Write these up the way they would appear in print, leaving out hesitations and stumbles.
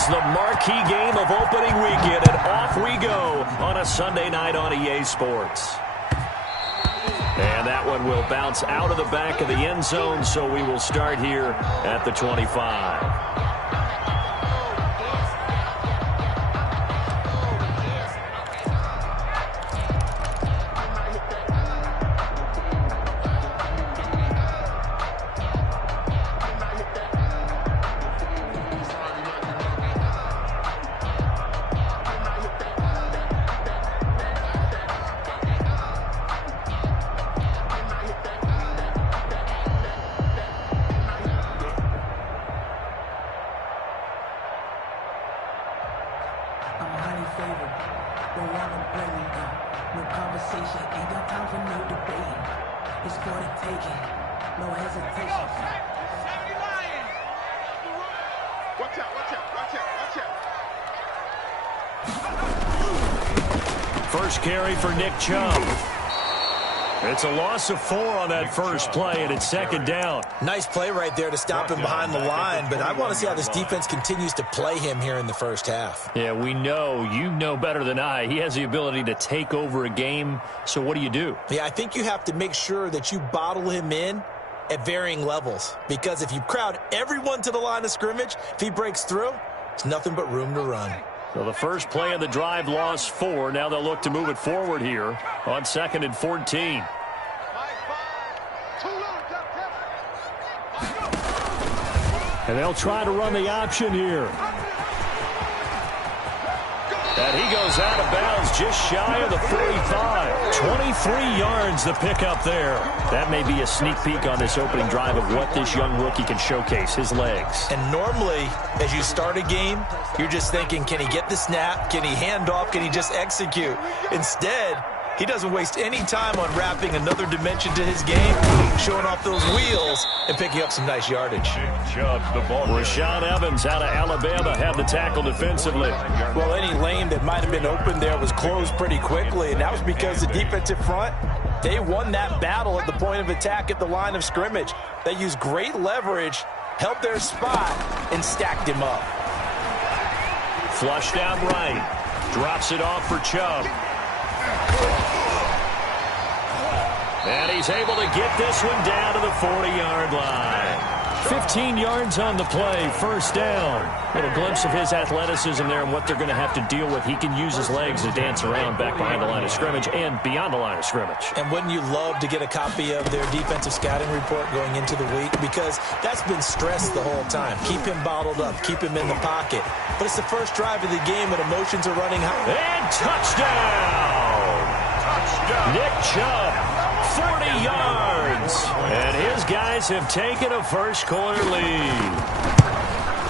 It's the marquee game of opening weekend, and off we go on a Sunday night on EA Sports. And that one will bounce out of the back of the end zone, so we will start here at the 25. First carry for Nick Chubb. It's a loss of 4 on that first play, and it's second down. Nice play right there to stop him behind the line, but I want to see how this defense continues to play him here in the first half. Yeah, we know. You know better than I. He has the ability to take over a game, so what do? Yeah, I think you have to make sure that you bottle him in at varying levels, because if you crowd everyone to the line of scrimmage, if he breaks through, it's nothing but room to run. So the first play of the drive lost 4. Now they'll look to move it forward here on 2nd and 14. And they'll try to run the option here. And he goes out of bounds just shy of the 45. 23 yards the pickup there. That may be a sneak peek on this opening drive of what this young rookie can showcase, his legs. And normally, as you start a game, you're just thinking, can he get the snap? Can he hand off? Can he just execute? Instead, he doesn't waste any time on wrapping another dimension to his game, showing off those wheels and picking up some nice yardage. Rashaan Evans out of Alabama had the tackle defensively. Well, any lane that might have been open there was closed pretty quickly, and that was because the defensive front, they won that battle at the point of attack at the line of scrimmage. They used great leverage, held their spot, and stacked him up. Flushed out right. Drops it off for Chubb. And he's able to get this one down to the 40-yard line. 15 yards on the play, first down. Little glimpse of his athleticism there and what they're going to have to deal with. He can use his legs to dance around back behind the line of scrimmage and beyond the line of scrimmage. And wouldn't you love to get a copy of their defensive scouting report going into the week? Because that's been stressed the whole time. Keep him bottled up. Keep him in the pocket. But it's the first drive of the game when emotions are running high. And touchdown! Nick Chubb, 40 yards. And his guys have taken a first-quarter lead.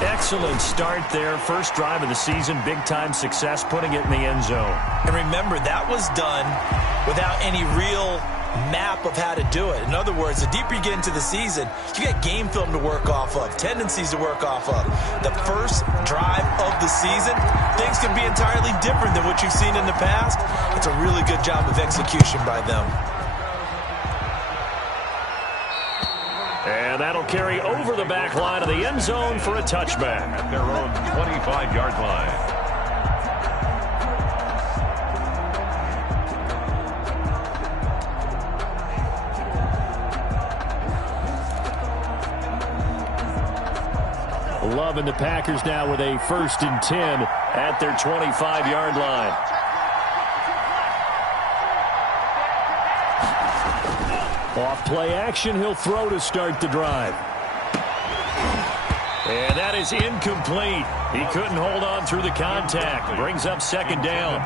Excellent start there. First drive of the season, big-time success, putting it in the end zone. And remember, that was done without any real map of how to do it. In other words, the deeper you get into the season, you got game film to work off of, tendencies to work off of. The first drive of the season, things can be entirely different than what you've seen in the past. It's a really good job of execution by them. And that'll carry over the back line of the end zone for a touchback. At their own 25-yard line. Loving the Packers now with a 1st and 10 at their 25-yard line. Off play action, he'll throw to start the drive. And that is incomplete. He couldn't hold on through the contact. Brings up second down.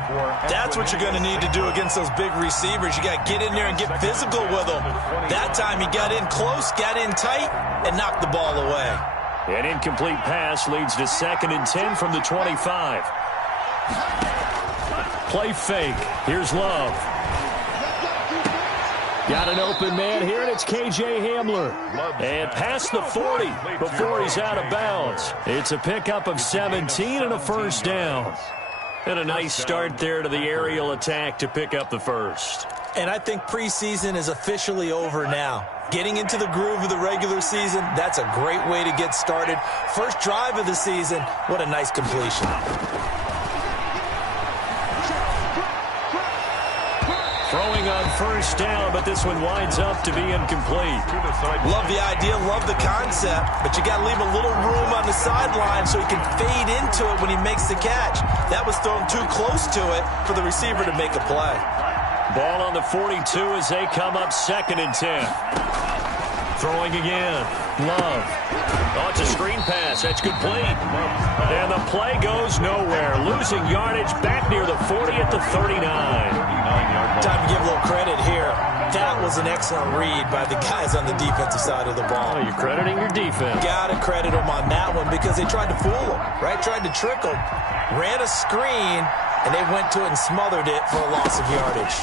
That's what you're going to need to do against those big receivers. You got to get in there and get physical with them. That time he got in close, got in tight, and knocked the ball away. An incomplete pass leads to 2nd and 10 from the 25. Play fake. Here's Love. Got an open man here, and it's K.J. Hamler. And past the 40 before he's out of bounds. It's a pickup of 17 and a first down. And a nice start there to the aerial attack to pick up the first. And I think preseason is officially over now. Getting into the groove of the regular season, that's a great way to get started. First drive of the season, what a nice completion. Throwing on first down, but this one winds up to be incomplete. Love the idea, love the concept, but you got to leave a little room on the sideline so he can fade into it when he makes the catch. That was thrown too close to it for the receiver to make a play. Ball on the 42 as they come up 2nd and 10. Throwing again. Love. Oh, it's a screen pass. That's complete. And the play goes nowhere. Losing yardage back near the 40 at the 39. Time to give a little credit here. That was an excellent read by the guys on the defensive side of the ball. Oh, you're crediting your defense. Got to credit them on that one because they tried to fool them, right? Tried to trick them. Ran a screen, and they went to it and smothered it for a loss of yardage.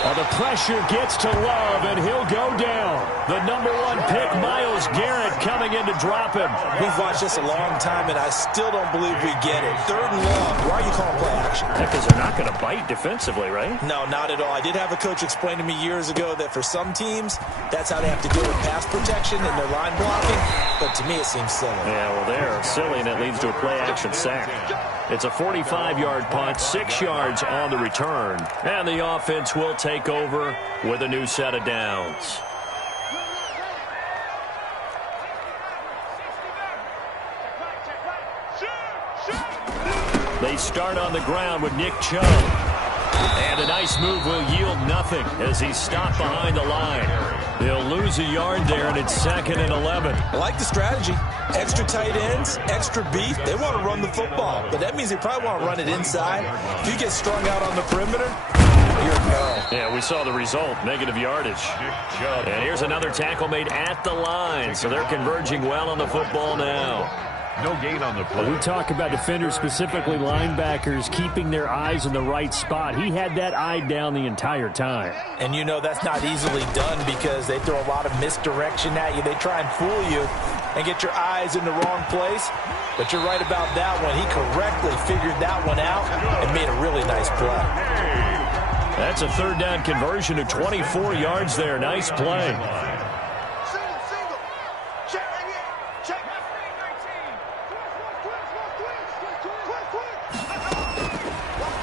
Well, the pressure gets to Love, and he'll go down. The #1 pick, Myles Garrett, coming in to drop him. We've watched this a long time, and I still don't believe we get it. 3rd and long. Why are you calling play action? Because they're not going to bite defensively, right? No, not at all. I did have a coach explain to me years ago that for some teams, that's how they have to deal with pass protection and their line blocking. But to me, it seems silly. Yeah, well, they're silly, and it leads to a play-action sack. It's a 45-yard punt, 6 yards on the return. And the offense will take over with a new set of downs. They start on the ground with Nick Chubb. And a nice move will yield nothing as he's stopped behind the line. He'll lose a yard there, and it's 2nd and 11. I like the strategy. Extra tight ends, extra beef. They want to run the football, but that means they probably want to run it inside. If you get strung out on the perimeter, you're a go. Yeah, we saw the result, negative yardage. And here's another tackle made at the line, so they're converging well on the football now. No gain on the play. We talk about defenders, specifically linebackers, keeping their eyes in the right spot. He had that eye down the entire time. And you know that's not easily done because they throw a lot of misdirection at you. They try and fool you and get your eyes in the wrong place. But you're right about that one. He correctly figured that one out and made a really nice play. That's a 3rd down conversion to 24 yards there. Nice play.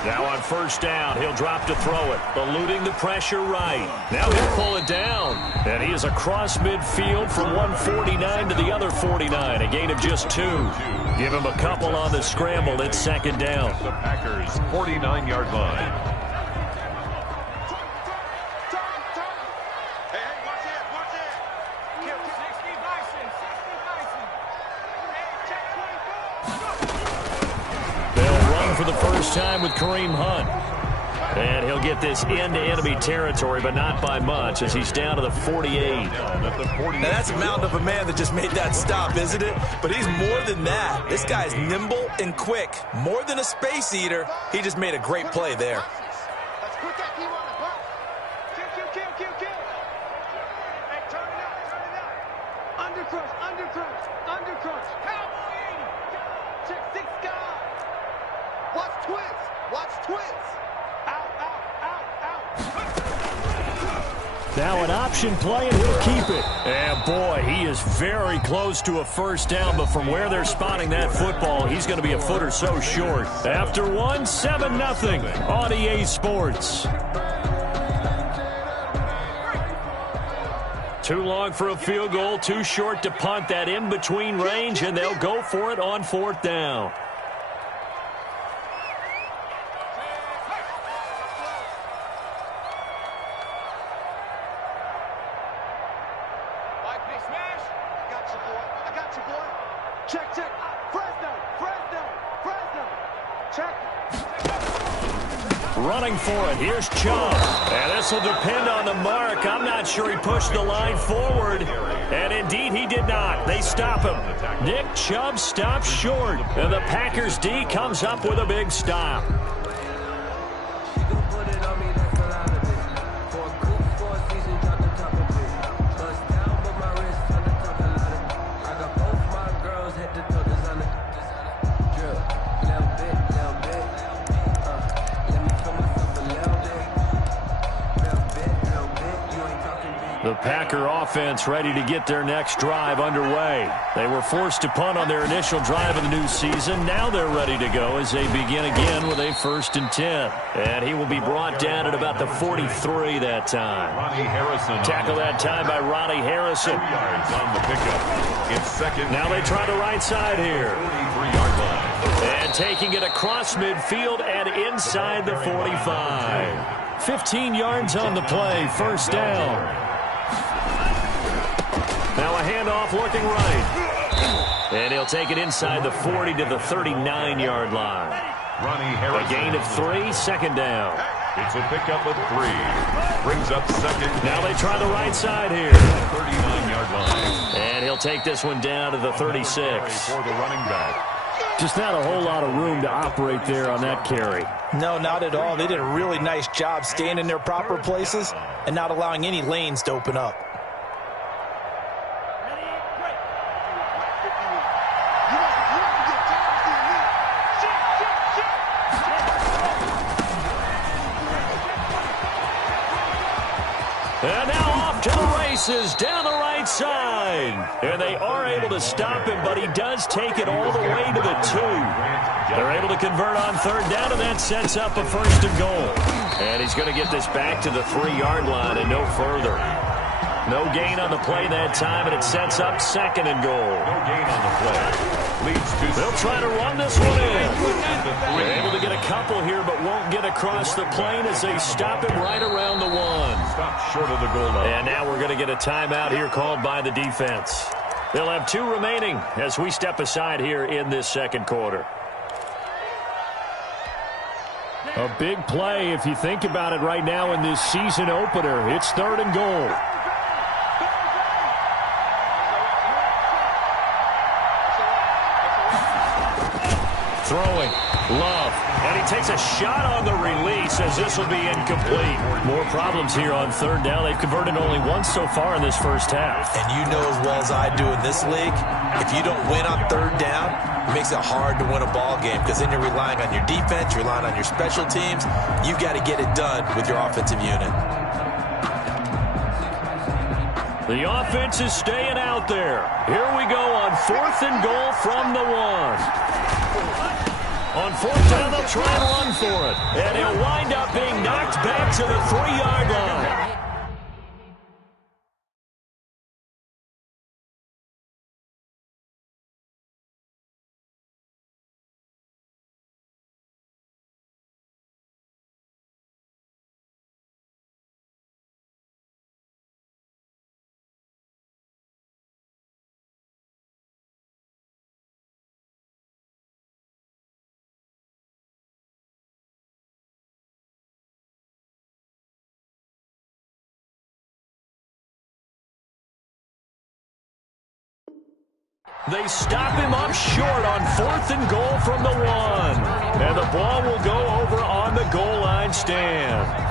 Now on first down, he'll drop to throw it, eluding the pressure right. Now he'll pull it down, and he is across midfield from 149 to the other 49, a gain of just 2. Give him a couple on the scramble. It's 2nd down. The Packers' 49-yard line. For the first time with Kareem Hunt. And he'll get this into enemy territory, but not by much, as he's down to the 48. Now that's a mountain of a man that just made that stop, isn't it? But he's more than that. This guy's nimble and quick. More than a space eater. He just made a great play there. Now an option play, and he'll keep it. And boy, he is very close to a first down, but from where they're spotting that football, he's going to be a foot or so short. After one, 7-0 on EA Sports. Too long for a field goal, too short to punt. That in-between range, and they'll go for it on 4th down. Running for it. Here's Chubb. And this will depend on the mark. I'm not sure he pushed the line forward. And indeed, he did not. They stop him. Nick Chubb stops short. And the Packers D comes up with a big stop. The Packer offense ready to get their next drive underway. They were forced to punt on their initial drive of the new season. Now they're ready to go as they begin again with a 1st and 10. And he will be brought down at about the 43 that time. Ronnie Harrison. Tackle that time by Ronnie Harrison. 2 yards on the pickup. It's second. Now they try the right side here. 43-yard line. And taking it across midfield and inside the 45. 15 yards on the play, 1st down. Now a handoff looking right. And he'll take it inside the 40 to the 39-yard line. Ronnie Harrison. A gain of 3, 2nd down. It's a pickup of 3. Brings up second. Now they try the right side here. 39-yard line. And he'll take this one down to the 36. For the running back. Just not a whole lot of room to operate there on that carry. No, not at all. They did a really nice job staying in their proper places and not allowing any lanes to open up. And now off to the races down the right side. And they are able to stop him, but he does take it all the way to the 2. They're able to convert on 3rd down, and that sets up a 1st and goal. And he's going to get this back to the 3-yard line and no further. No gain on the play that time, and it sets up 2nd and goal. No gain on the play. Leads to. They'll try to run this one in. They're able to get a couple here, but won't get across the plane as they stop him right around the 1. Stop short of the goal line. And now we're going to get a timeout here called by the defense. They'll have 2 remaining as we step aside here in this 2nd quarter. A big play if you think about it right now in this season opener. It's 3rd and goal. Throwing, Love, and he takes a shot on the release as this will be incomplete. More problems here on 3rd down. They've converted only once so far in this 1st half. And you know as well as I do in this league, if you don't win on 3rd down, it makes it hard to win a ball game because then you're relying on your defense, you're relying on your special teams. You've got to get it done with your offensive unit. The offense is staying out there. Here we go on 4th and goal from the 1. On 4th down, they'll try and run for it. And he'll wind up being knocked back to the 3-yard line. They stop him up short on 4th and goal from the 1. And the ball will go over on the goal line stand.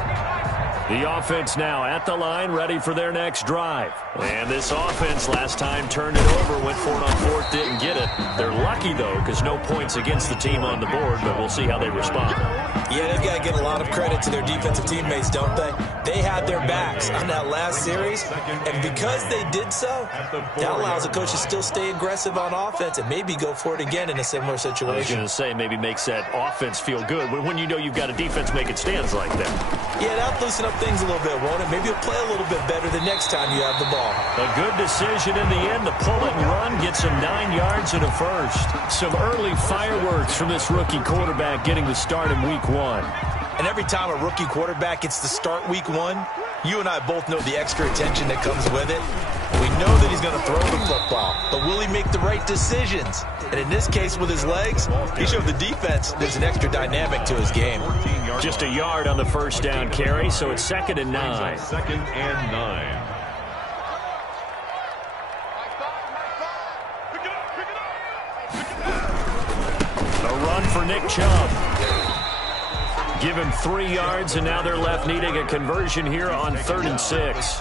The offense now at the line, ready for their next drive. And this offense last time turned it over, went for it on 4th, didn't get it. They're lucky, though, because no points against the team on the board, but we'll see how they respond. Yeah, they've got to give a lot of credit to their defensive teammates, don't they? They had their backs on that last series, and because they did so, that allows the coach to still stay aggressive on offense and maybe go for it again in a similar situation. I was going to say, maybe makes that offense feel good when you know you've got a defense making stands like that. Yeah, that'll loosen up things a little bit, won't it? Maybe you'll play a little bit better the next time you have the ball. A good decision in the end. The pull it and run gets him 9 yards and a 1st. Some early fireworks from this rookie quarterback getting the start in week 1. And every time a rookie quarterback gets to start week 1, you and I both know the extra attention that comes with it. We know that he's going to throw the football, but will he make the right decisions? And in this case with his legs, he showed the defense there's an extra dynamic to his game. Just a yard on the 1st down carry, so it's 2nd and 9. 2nd and 9. A run for Nick Chubb. Give him 3 yards, and now they're left needing a conversion here on 3rd and 6.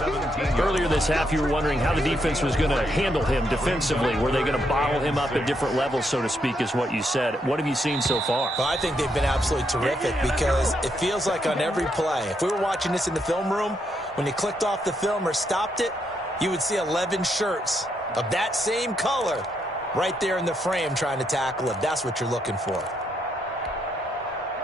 Earlier this half, you were wondering how the defense was going to handle him defensively. Were they going to bottle him up at different levels, so to speak, is what you said. What have you seen so far? Well, I think they've been absolutely terrific because it feels like on every play, if we were watching this in the film room, when you clicked off the film or stopped it, you would see 11 shirts of that same color right there in the frame trying to tackle him. That's what you're looking for.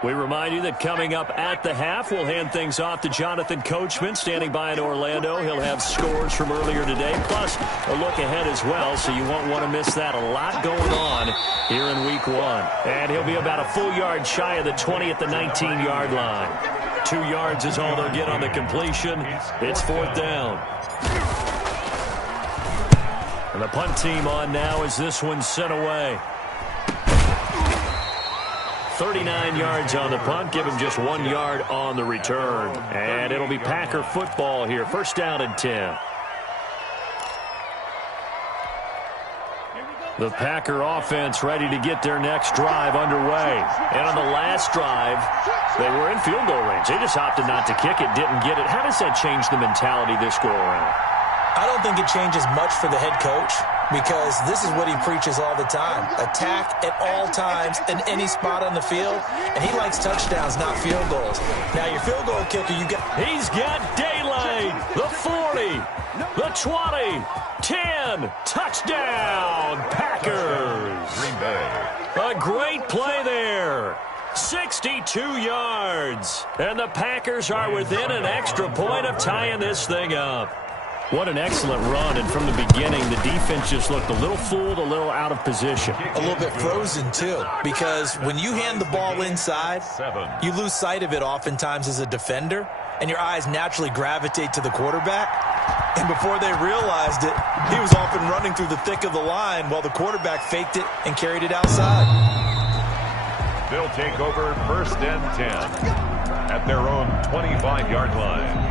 We remind you that coming up at the half, we'll hand things off to Jonathan Coachman, standing by in Orlando. He'll have scores from earlier today, plus a look ahead as well, so you won't want to miss that. A lot going on here in Week 1. And he'll be about a full yard shy of the 20 at the 19-yard line. 2 yards is all they'll get on the completion. It's 4th down. And the punt team on now as this one's sent away. 39 yards on the punt. Give him just 1 yard on the return. And it'll be Packer football here. 1st down and 10. The Packer offense ready to get their next drive underway. And on the last drive, they were in field goal range. They just opted not to kick it, didn't get it. How does that change the mentality this go around? I don't think it changes much for the head coach because this is what he preaches all the time. Attack at all times in any spot on the field, and he likes touchdowns, not field goals. Now, your field goal kicker, you got... He's got daylight. The 40, the 20, 10. Touchdown, Packers. Green Bay. A great play there. 62 yards. And the Packers are within an extra point of tying this thing up. What an excellent run, and from the beginning, the defense just looked a little fooled, a little out of position. A little bit frozen, too, because when you hand the ball inside, you lose sight of it oftentimes as a defender, and your eyes naturally gravitate to the quarterback. And before they realized it, he was off and running through the thick of the line while the quarterback faked it and carried it outside. They'll take over 1st and 10 at their own 25-yard line.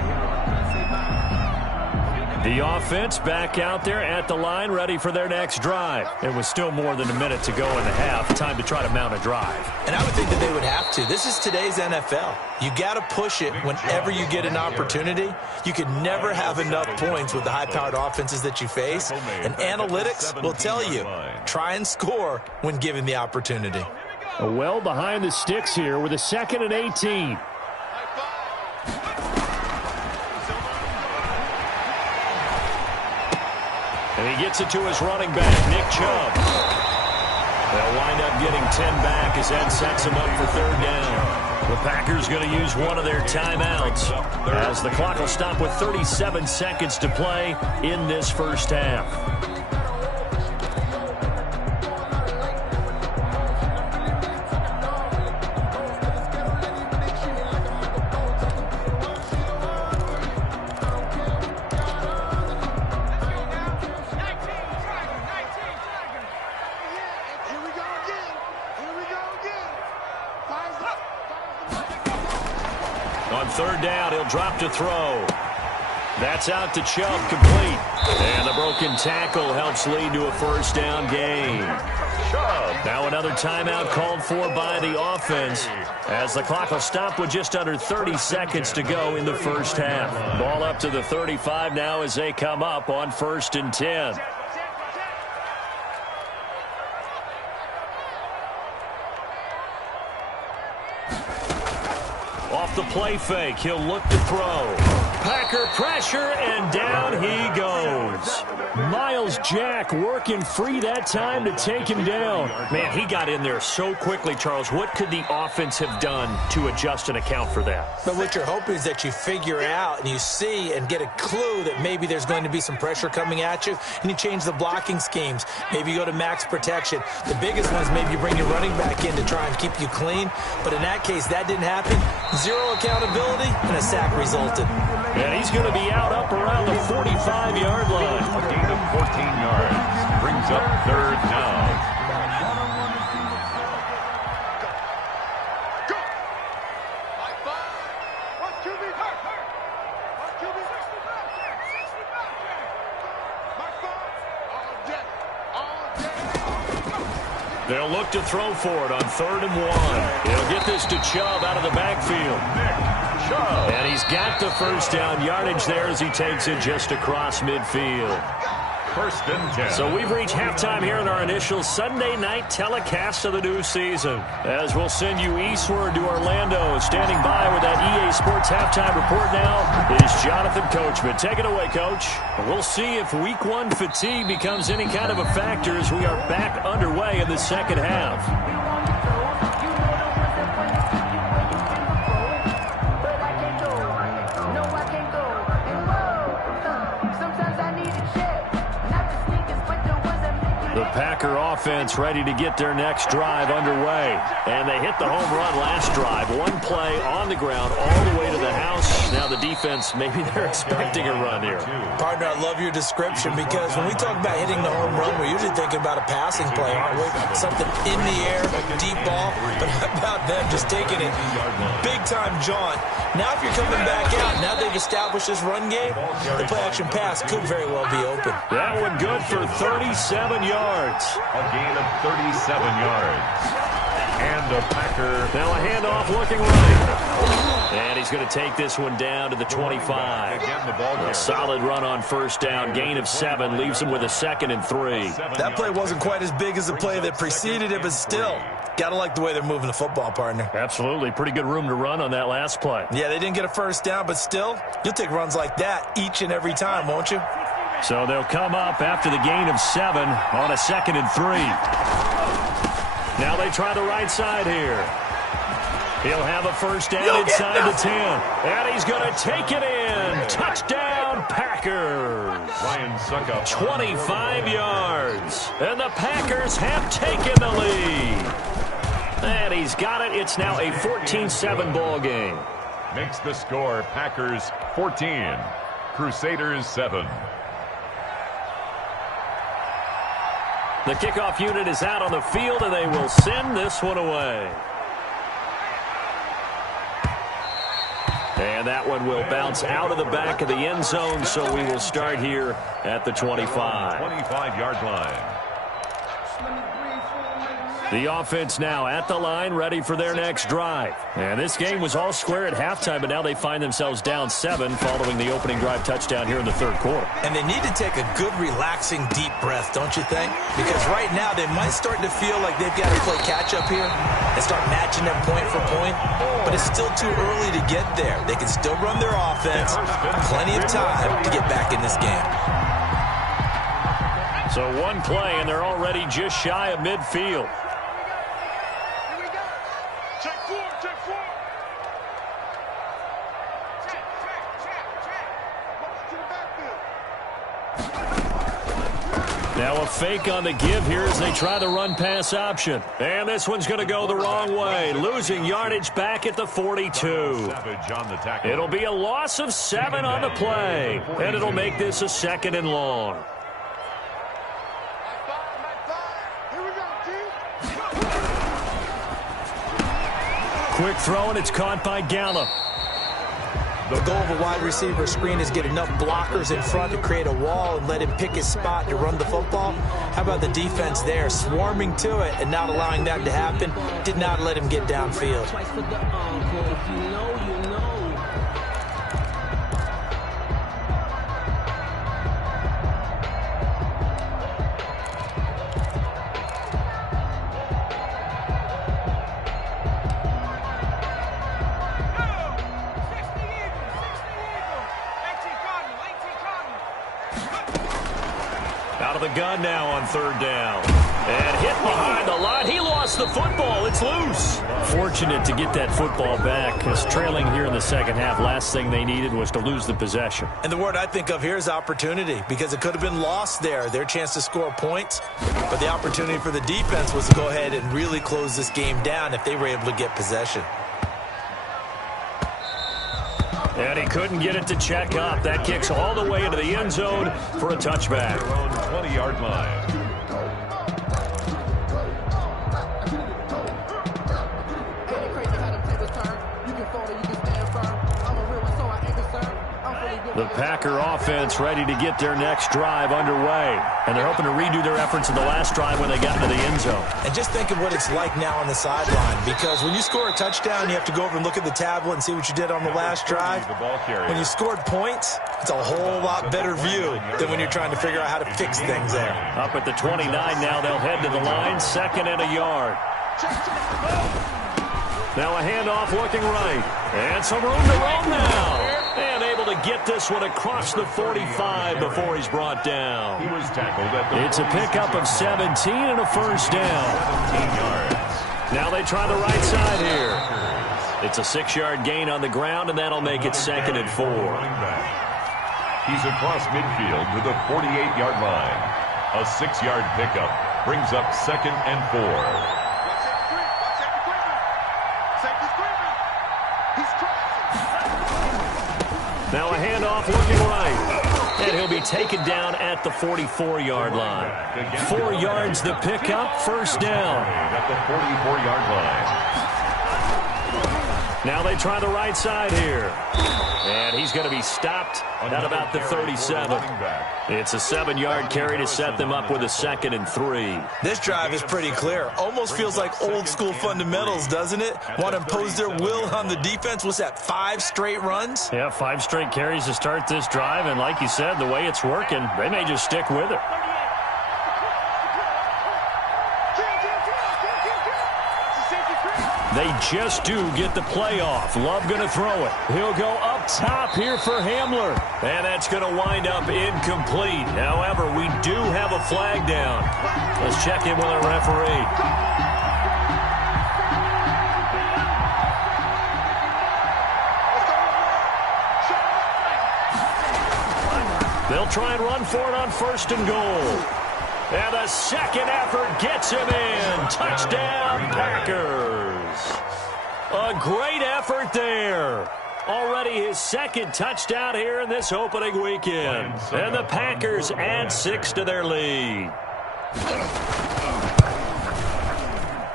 The offense back out there at the line, ready for their next drive. It was still more than a minute to go in the half. Time to try to mount a drive. And I would think that they would have to. This is today's NFL. You got to push it whenever you get an opportunity. You can never have enough points with the high-powered offenses that you face. And analytics will tell you, try and score when given the opportunity. Well behind the sticks here with a 2nd and 18. And he gets it to his running back, Nick Chubb. They'll wind up getting 10 back as that sets him up for 3rd down. The Packers going to use one of their timeouts as the clock will stop with 37 seconds to play in this first half. On 3rd down, he'll drop to throw. That's out to Chubb, complete. And the broken tackle helps lead to a 1st down gain. Chubb. Now another timeout called for by the offense as the clock will stop with just under 30 seconds to go in the first half. Ball up to the 35 now as they come up on 1st and 10. Off the play fake, he'll look to throw. Packer pressure, and down he goes. Miles Jack working free that time to take him down. Man, he got in there so quickly, Charles. What could the offense have done to adjust and account for that? But what you're hoping is that you figure out and you see and get a clue that maybe there's going to be some pressure coming at you, and you change the blocking schemes. Maybe you go to max protection. The biggest one is maybe you bring your running back in to try and keep you clean. But in that case, that didn't happen. Zero accountability, and a sack resulted. And he's going to be out up around the 45-yard line. A gain of 14 yards brings up 3rd down. They'll look to throw for it on 3rd and 1. He'll get this to Chubb out of the backfield. And he's got the first down yardage there as he takes it just across midfield. 1st and 10. So we've reached halftime here in our initial Sunday night telecast of the new season. As we'll send you eastward to Orlando. Standing by with that EA Sports halftime report now is Jonathan Coachman. Take it away, Coach. We'll see if Week 1 fatigue becomes any kind of a factor as we are back underway in the second half. The Packer offense ready to get their next drive underway. And they hit the home run last drive. One play on the ground all the way to the house. Now the defense, maybe they're expecting a run here. Partner, I love your description because when we talk about hitting the home run, we're usually thinking about a passing play, aren't we? Something in the air, deep ball. But how about them just taking it big-time jaunt? Now if you're coming back out, now they've established this run game, the play-action pass could very well be open. That one good for 37 yards. A gain of 37 yards. And a Packer. Now a handoff looking right. And he's going to take this one down to the 25. Again, the ball A solid run on first down. Gain of 7 leaves him with a 2nd and 3. That play wasn't quite as big as the play that preceded it, but still, got to like the way they're moving the football, partner. Absolutely. Pretty good room to run on that last play. Yeah, they didn't get a first down, but still, you'll take runs like that each and every time, won't you? So they'll come up after the gain of 7 on a 2nd and 3. Now they try the right side here. He'll have a first down inside the 10. And he's going to take it in. Touchdown, Packers. Ryan Suckup. 25 yards. And the Packers have taken the lead. And he's got it. It's now a 14-7 ball game. Makes the score Packers 14, Crusaders 7. The kickoff unit is out on the field, and they will send this one away. And that one will bounce out of the back of the end zone, so we will start here at the 25. 25-yard line. The offense now at the line, ready for their next drive. And this game was all square at halftime, but now they find themselves down 7 following the opening drive touchdown here in the 3rd quarter. And they need to take a good, relaxing, deep breath, don't you think? Because right now they might start to feel like they've got to play catch-up here and start matching them point for point. But it's still too early to get there. They can still run their offense. Plenty of time to get back in this game. So one play, and they're already just shy of midfield. Now a fake on the give here as they try the run-pass option. And this one's going to go the wrong way. Losing yardage back at the 42. It'll be a loss of 7 on the play. And it'll make this a 2nd and long. Quick throw, and it's caught by Gallup. The goal of a wide receiver screen is get enough blockers in front to create a wall and let him pick his spot to run the football. How about the defense there, swarming to it and not allowing that to happen? Did not let him get downfield. Out of the gun now on 3rd down. And hit behind the line. He lost the football. It's loose. Fortunate to get that football back, because trailing here in the second half, last thing they needed was to lose the possession. And the word I think of here is opportunity, because it could have been lost there, their chance to score points. But the opportunity for the defense was to go ahead and really close this game down if they were able to get possession. And he couldn't get it to check up. That kicks all the way into the end zone for a touchback. 20-yard line. The Packer offense ready to get their next drive underway. And they're hoping to redo their efforts in the last drive when they got into the end zone. And just think of what it's like now on the sideline, because when you score a touchdown, you have to go over and look at the tablet and see what you did on the last drive. When you scored points, it's a whole lot better view than when you're trying to figure out how to fix things there. Up at the 29 now, they'll head to the line, 2nd and a yard. Now a handoff looking right. And some room to roam now. And able to get this one across the 45 before he's brought down. He was tackled at the It's a pickup of 17 and a first down. 17 yards. Now they try the right side here. It's a 6-yard gain on the ground, and that'll make it 2nd and 4. He's across midfield to the 48-yard line. A 6-yard pickup brings up 2nd and 4. Now a handoff looking right. And he'll be taken down at the 44-yard line. 4 yards the pickup, first down. At the 44-yard line. Now they try the right side here. And he's going to be stopped at about the 37. It's a 7-yard carry to set them up with a 2nd and 3. This drive is pretty clear. Almost feels like old school fundamentals, doesn't it? Want to impose their will on the defense. What's that, 5 straight runs? Yeah, 5 straight carries to start this drive. And like you said, the way it's working, they may just stick with it. They just do get the play off. Love going to throw it. He'll go up top here for Hamler. And that's going to wind up incomplete. However, we do have a flag down. Let's check in with our referee. They'll try and run for it on 1st and goal. And the second effort gets him in. Touchdown, Packers. A great effort there. Already his 2nd touchdown here in this opening weekend. And the Packers add 6 to their lead.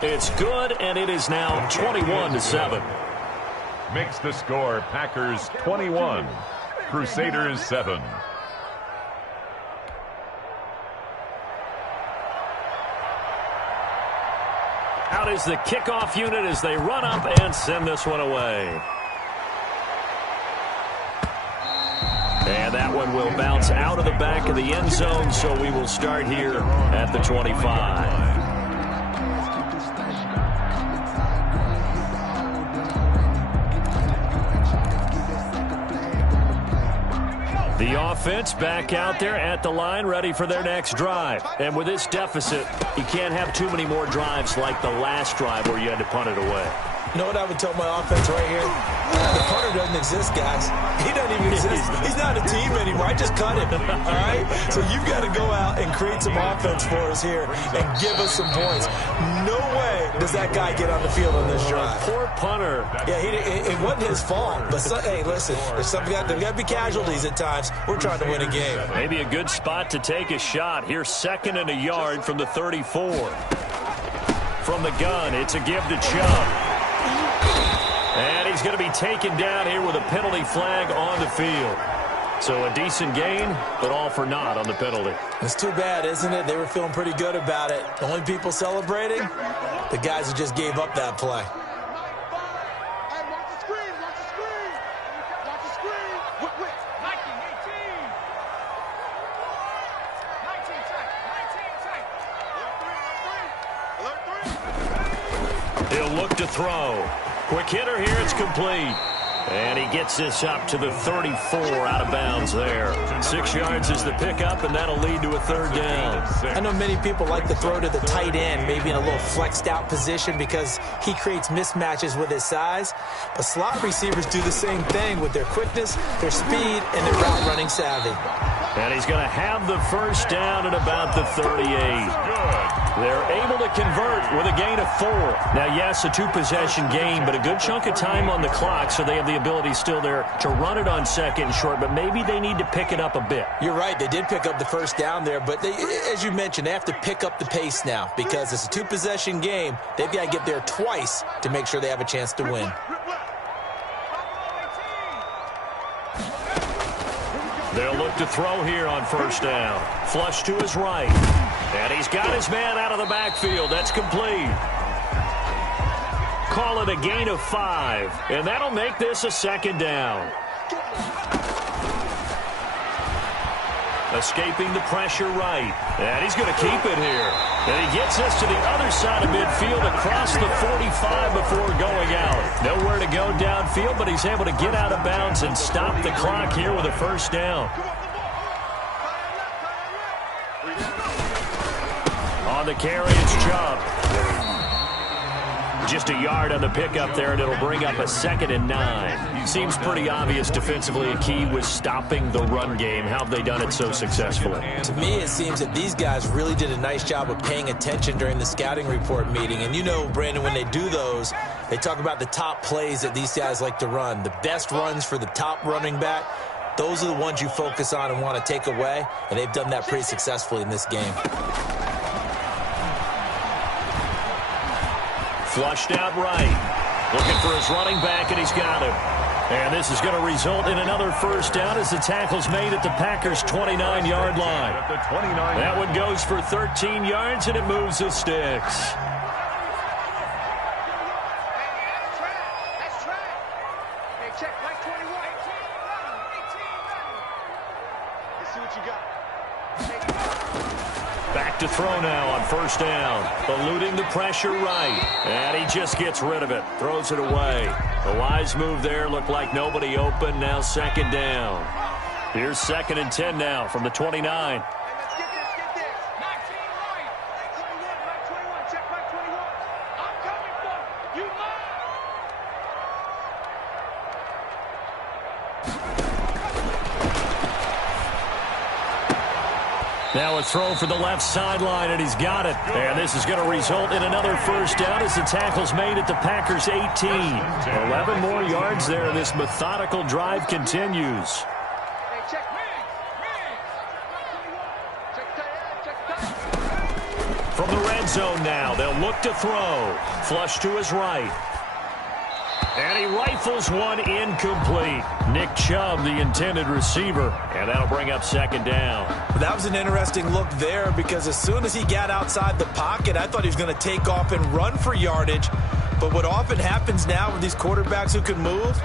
It's good, and it is now 21-7. Makes the score Packers 21, Crusaders 7. Out is the kickoff unit as they run up and send this one away. And that one will bounce out of the back of the end zone, so we will start here at the 25. The offense back out there at the line, ready for their next drive. And with this deficit, you can't have too many more drives like the last drive where you had to punt it away. You know what I would tell my offense right here? The punter doesn't exist, guys. He doesn't even exist. He's not a team anymore. I just cut him, all right? So you've got to go out and create some offense for us here and give us some points. No way does that guy get on the field on this drive. Poor punter. Yeah, it wasn't his fault. But, hey, listen, there's got to be casualties at times. We're trying to win a game. Maybe a good spot to take a shot. Here's 2nd and a yard from the 34. From the gun, it's a give to Chubb. And he's going to be taken down here with a penalty flag on the field. So a decent gain, but all for naught on the penalty. It's too bad, isn't it? They were feeling pretty good about it. The only people celebrating, the guys who just gave up that play. He'll look to throw. Quick hitter here, it's complete. And he gets this up to the 34 out of bounds there. 6 yards is the pickup, and that'll lead to a 3rd down. I know many people like to throw to the tight end, maybe in a little flexed out position because he creates mismatches with his size. But slot receivers do the same thing with their quickness, their speed, and their route running savvy. And he's going to have the first down at about the 38. They're able to convert with a gain of 4. Now, yes, a 2-possession game, but a good chunk of time on the clock, so they have the ability still there to run it on 2nd and short, but maybe they need to pick it up a bit. You're right. They did pick up the first down there, but as you mentioned, they have to pick up the pace now because it's a 2-possession game. They've got to get there twice to make sure they have a chance to win. They'll look to throw here on first down. Flush to his right. And he's got his man out of the backfield. That's complete. Call it a gain of 5. And that'll make this a second down. Escaping the pressure right. And he's going to keep it here. And he gets us to the other side of midfield across the 45 before going out. Nowhere to go downfield, but he's able to get out of bounds and stop the clock here with a first down. On the carry, it's Chubb. Just a yard on the pickup there, and it'll bring up a 2nd and 9. Seems pretty obvious defensively a key was stopping the run game. How have they done it so successfully? To me, it seems that these guys really did a nice job of paying attention during the scouting report meeting. And you know, Brandon, when they do those, they talk about the top plays that these guys like to run. The best runs for the top running back, those are the ones you focus on and want to take away. And they've done that pretty successfully in this game. Flushed out right. Looking for his running back, and he's got him. And this is going to result in another first down as the tackle's made at the Packers' 29-yard line. That one goes for 13 yards, and it moves the sticks. Back to throw now on first down. Eluding the pressure right. And he just gets rid of it. Throws it away. A wise move there. Looked like nobody open. Now second down. Here's 2nd and 10 now from the 29. Now a throw for the left sideline, and he's got it. And this is going to result in another first down as the tackle's made at the Packers' 18. 11 more yards there. This methodical drive continues. From the red zone now, they'll look to throw. Flush to his right. And he rifles one incomplete. Nick Chubb, the intended receiver. And that'll bring up second down. That was an interesting look there because as soon as he got outside the pocket, I thought he was going to take off and run for yardage. But what often happens now with these quarterbacks who can move,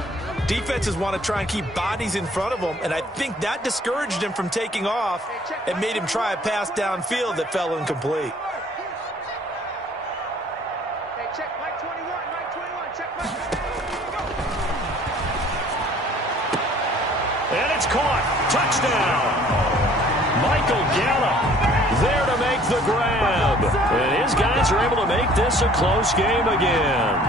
defenses want to try and keep bodies in front of them. And I think that discouraged him from taking off and made him try a pass downfield that fell incomplete. And it's caught. Touchdown. Michael Gallup there to make the grab. And his guys are able to make this a close game again.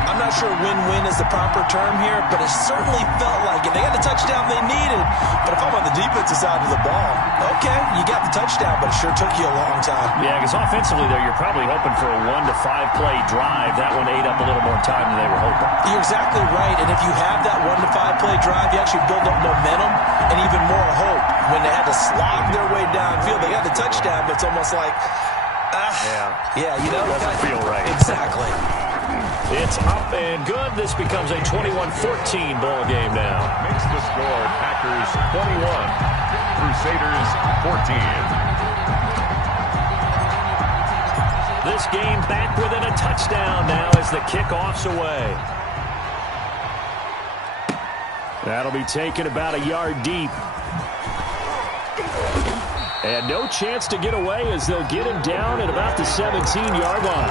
I'm not sure win-win is the proper term here, but it certainly felt like it. They got the touchdown they needed. But if I'm on the defensive side of the ball, okay, you got the touchdown, but it sure took you a long time. Yeah, because offensively there, you're probably hoping for a 1 to 5 play drive. That one ate up a little more time than they were hoping. You're exactly right, and if you have that 1 to 5 play drive, you actually build up momentum and even more hope. When they had to slog their way downfield, they got the touchdown, but it's almost like, yeah, you know. It doesn't feel right. Exactly. It's up and good. This becomes a 21-14 ball game now. Makes the score Packers 21, Crusaders 14. This game back within a touchdown now as the kickoff's away. That'll be taken about a yard deep. And no chance to get away as they'll get him down at about the 17-yard line.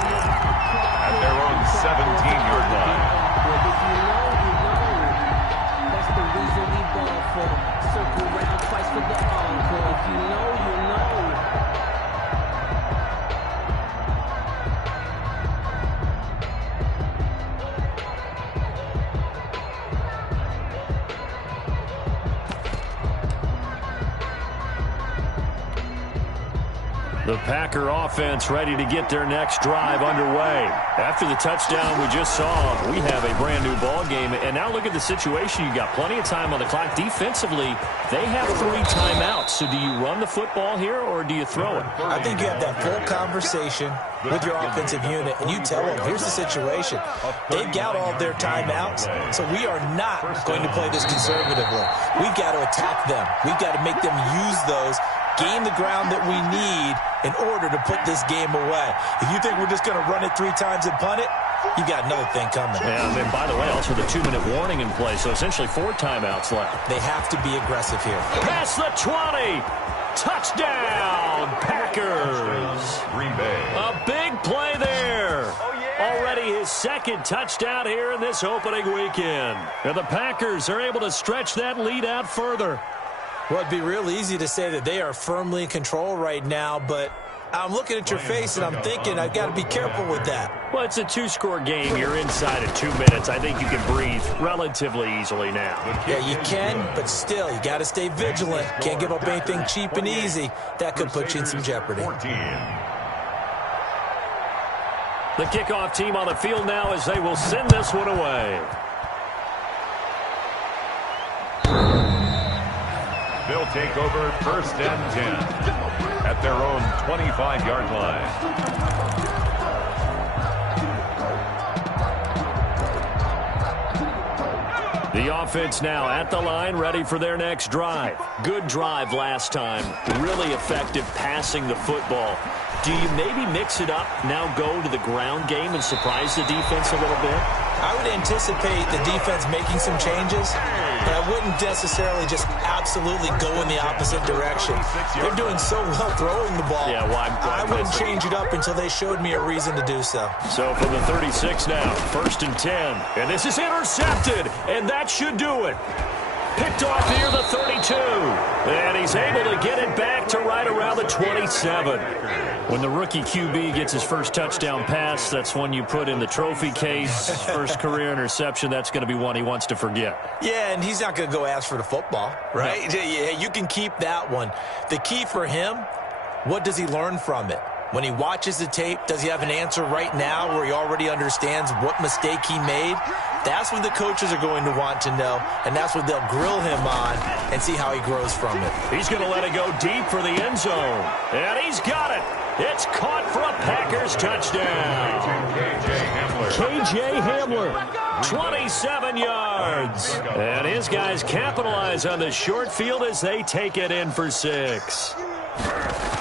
At their own 17-yard line. That's the reason we ball for. Circle round twice for the encore. If you know, you know. The Packer offense ready to get their next drive underway. After the touchdown we just saw, we have a brand new ball game. And now look at the situation. You got plenty of time on the clock. Defensively, they have 3 timeouts. So do you run the football here or do you throw it? I think you have that full conversation with your offensive unit, and you tell them, here's the situation. They've got all their timeouts, so we are not going to play this conservatively. We've got to attack them. We've got to make them use those, gain the ground that we need in order to put this game away. If you think we're just going to run it 3 times and punt it, you got another thing coming. And then, by the way, also the 2-minute warning in play, so essentially 4 timeouts left. They have to be aggressive here. Past the 20. Touchdown, Packers. Green Bay. A big play there. Already his 2nd touchdown here in this opening weekend. And the Packers are able to stretch that lead out further. Well, it'd be real easy to say that they are firmly in control right now, but I'm looking at your face and I'm thinking I've got to be careful with that. Well, it's a 2-score game. You're inside of 2 minutes. I think you can breathe relatively easily now. Yeah, you can, but still, you got to stay vigilant. Can't give up anything cheap and easy. That could put you in some jeopardy. 14. The kickoff team on the field now as they will send this one away. They'll take over 1st and 10 at their own 25-yard line. The offense now at the line, ready for their next drive. Good drive last time. Really effective passing the football. Do you maybe mix it up, now go to the ground game and surprise the defense a little bit? I would anticipate the defense making some changes, but I wouldn't necessarily just absolutely go in the opposite direction. They're doing so well throwing the ball. Yeah, why I wouldn't change it up until they showed me a reason to do so. So from the 36 now, 1st and 10. And this is intercepted, and that should do it. Picked off near the 32. And he's able to get it back to right around the 27. When the rookie QB gets his first touchdown pass, that's one you put in the trophy case. First career interception, that's going to be one he wants to forget. Yeah, and he's not going to go ask for the football, right? No. Yeah, you can keep that one. The key for him, what does he learn from it? When he watches the tape, does he have an answer right now where he already understands what mistake he made? That's what the coaches are going to want to know, and that's what they'll grill him on and see how he grows from it. He's going to let it go deep for the end zone, and he's got it. It's caught for a Packers touchdown. KJ Hamler, 27 yards. And his guys capitalize on the short field as they take it in for 6.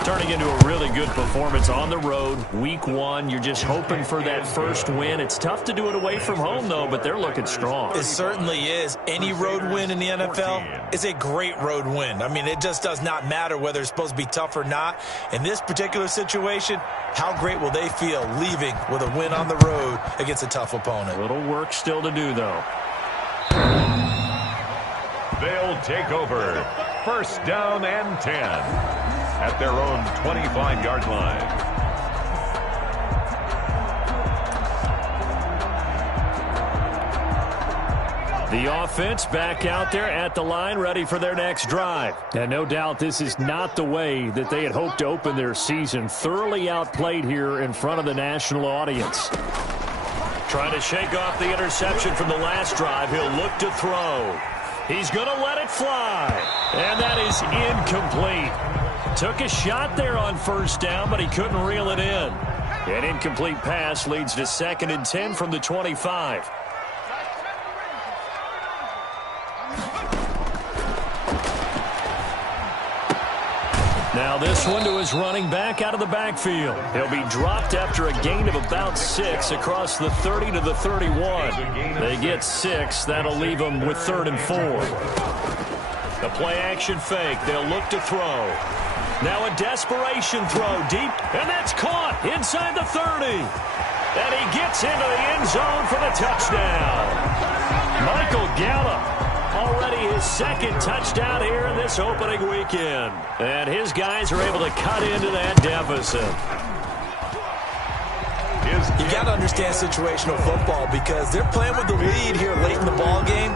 Turning into a really good performance on the road. Week 1, you're just hoping for that first win. It's tough to do it away from home, though, but they're looking strong. It certainly is. Any road win in the NFL is a great road win. I mean, it just does not matter whether it's supposed to be tough or not. In this particular situation, how great will they feel leaving with a win on the road against a tough opponent? A little work still to do, though. They'll take over 1st down and 10 at their own 25-yard line. The offense back out there at the line, ready for their next drive. And no doubt this is not the way that they had hoped to open their season. Thoroughly outplayed here in front of the national audience. Trying to shake off the interception from the last drive. He'll look to throw. He's going to let it fly. And that is incomplete. Took a shot there on 1st down, but he couldn't reel it in. An incomplete pass leads to 2nd and 10 from the 25. Now this one to his running back out of the backfield. He'll be dropped after a gain of about 6 across the 30 to the 31. They get 6. That'll leave them with 3rd and 4. The play-action fake. They'll look to throw. Now a desperation throw deep, and that's caught inside the 30. And he gets into the end zone for the touchdown. Michael Gallup, already his 2nd touchdown here in this opening weekend. And his guys are able to cut into that deficit. You got to understand situational football because they're playing with the lead here late in the ball game.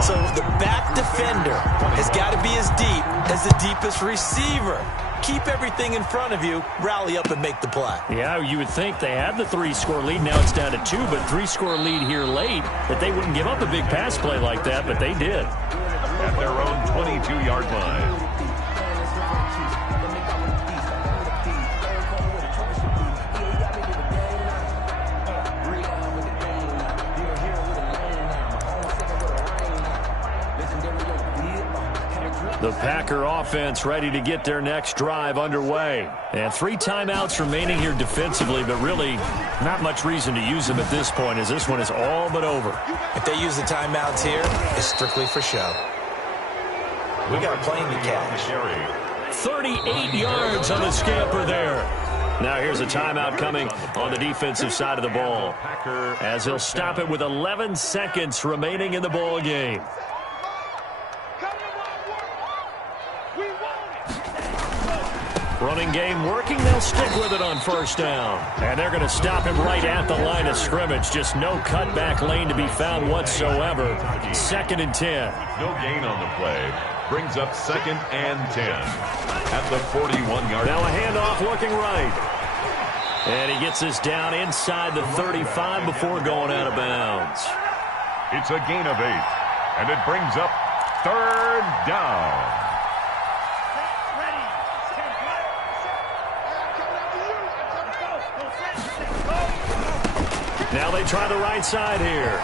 So the back defender has got to be as deep as the deepest receiver. keep everything in front of you, rally up and make the play. Yeah, you would think they had the 3-score lead. Now it's down to 2, but 3-score lead here late, that they wouldn't give up a big pass play like that, but they did. At their own 22-yard line. The Packer offense ready to get their next drive underway. And 3 timeouts remaining here defensively, but really not much reason to use them at this point, as this one is all but over. If they use the timeouts here, it's strictly for show. We got a plane to catch. 38 yards on the scamper there. Now here's a timeout coming on the defensive side of the ball, as he'll stop it with 11 seconds remaining in the ball game. Running game working. They'll stick with it on first down. And they're going to stop him right at the line of scrimmage. Just no cutback lane to be found whatsoever. 2nd and 10. No gain on the play. Brings up 2nd and 10 at the 41-yard line. Now a handoff looking right. And he gets this down inside the 35 before going out of bounds. It's a gain of 8. And it brings up 3rd down. Now they try the right side here.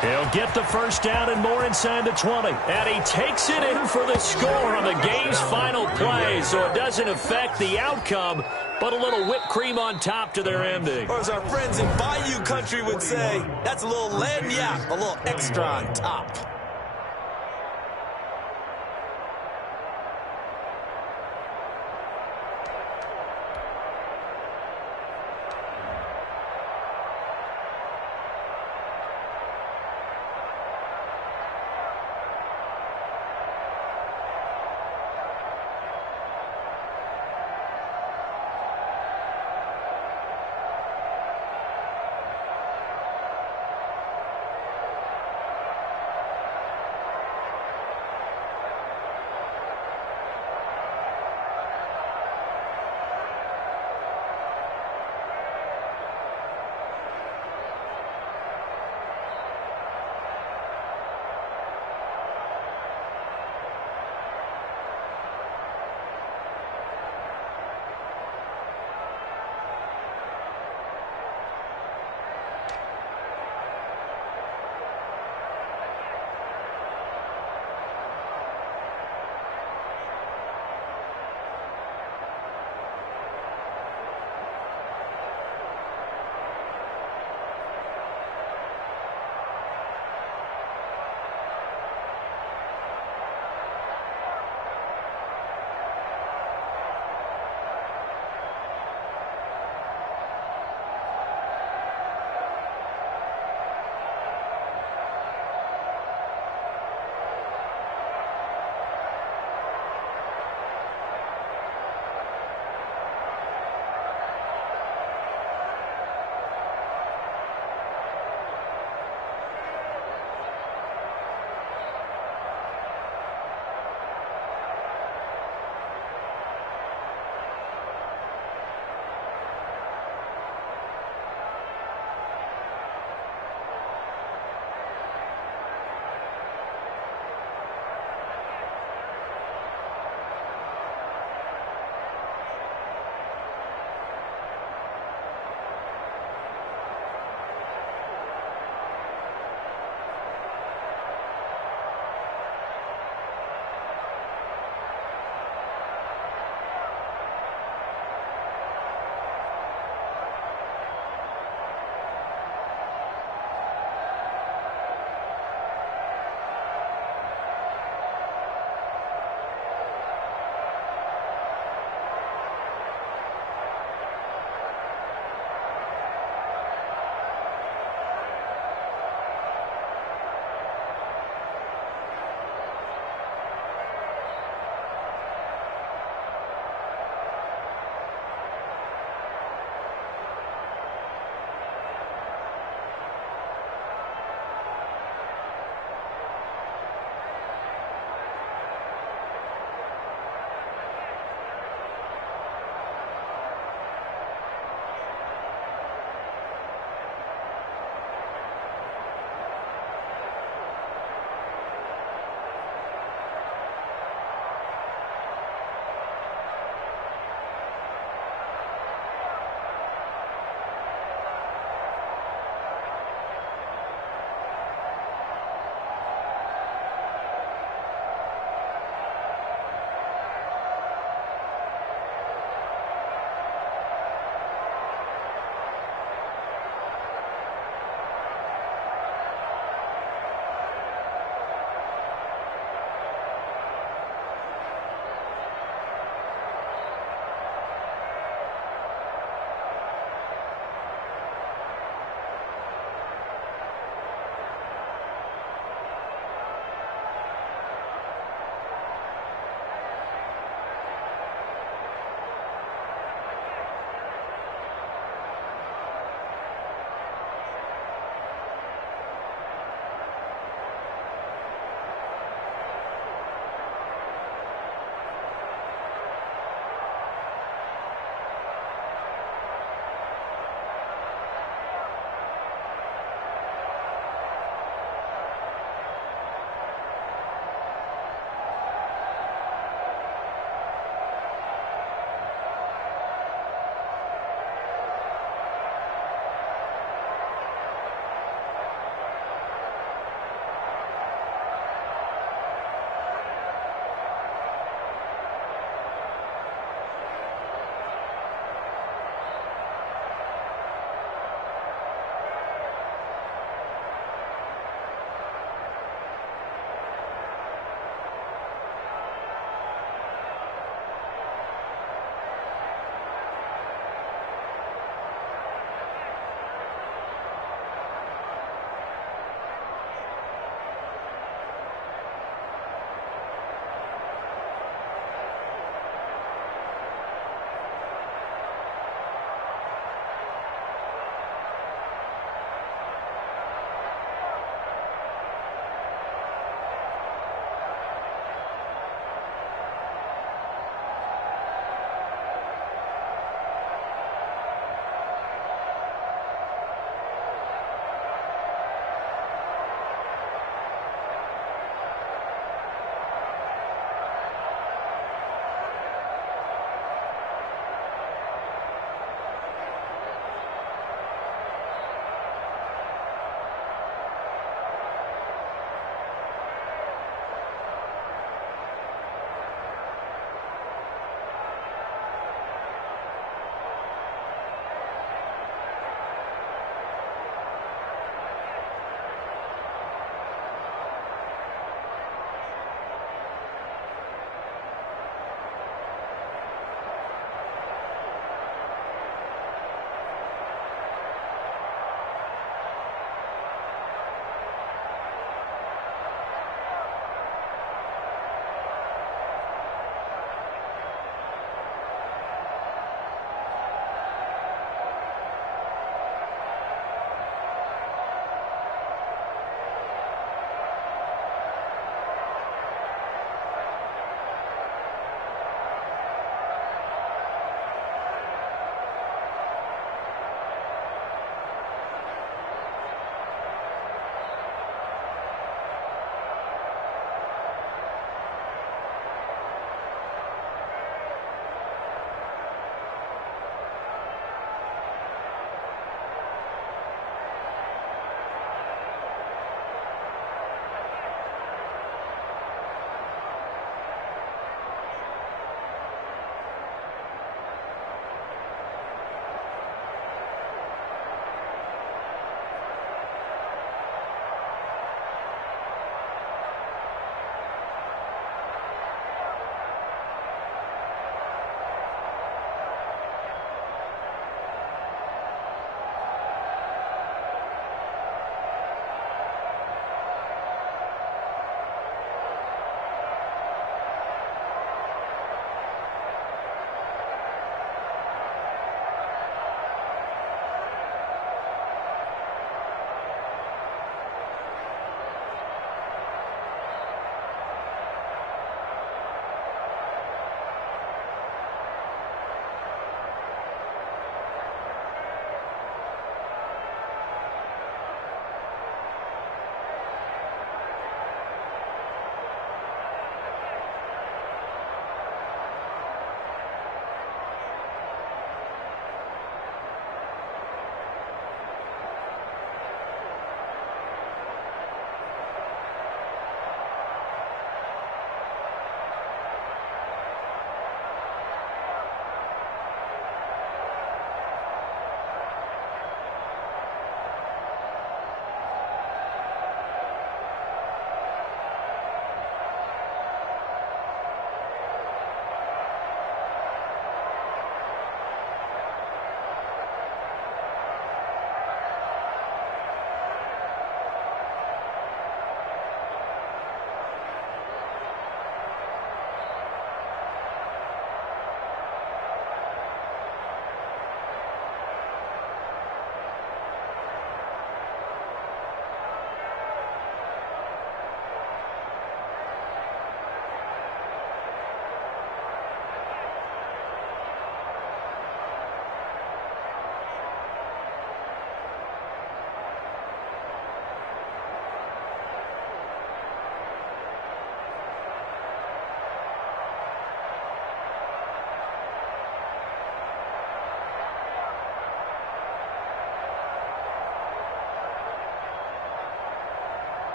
He'll get the first down and more inside the 20. And he takes it in for the score on the game's final play. So it doesn't affect the outcome, but a little whipped cream on top to their ending. Or as our friends in Bayou Country would say, that's a little lagniappe, a little extra on top.